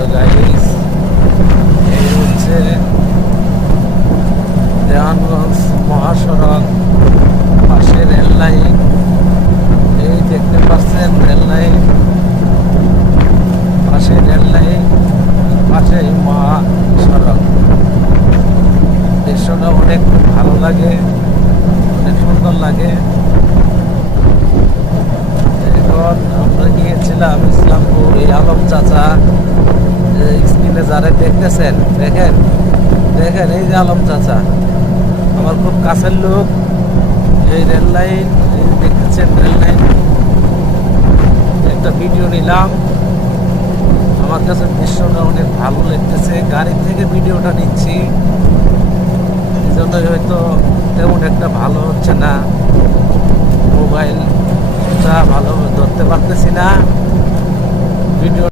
তো গাইস, এই হচ্ছে দেওয়ানগঞ্জ মহাসড়ক, পাশে রেল লাইন। এই দেখতে পাচ্ছেন রেল লাইন, পাশে রেল লাইন, পাশে মহাসড়ক। দৃশ্যটা অনেক ভালো লাগে, অনেক সুন্দর লাগে। এখন আমরা গিয়েছিলাম ইসলামপুর। এই আলম চাচা স্ক্রিনে যারা দেখতেছেন, দেখেন দেখেন, এই যে আলম চাচা আমার খুব কাছের লোক। এই রেল লাইন, এই দেখতেছেন রেল লাইন, একটা ভিডিও নিলাম। আমার কাছে দৃশ্যটা অনেক ভালো লাগতেছে, গাড়ি থেকে ভিডিওটা নিচ্ছি, এই জন্যই হয়তো তেমন একটা ভালো হচ্ছে না, মোবাইলটা ভালো ধরতে পারতেছি না ভিডিও।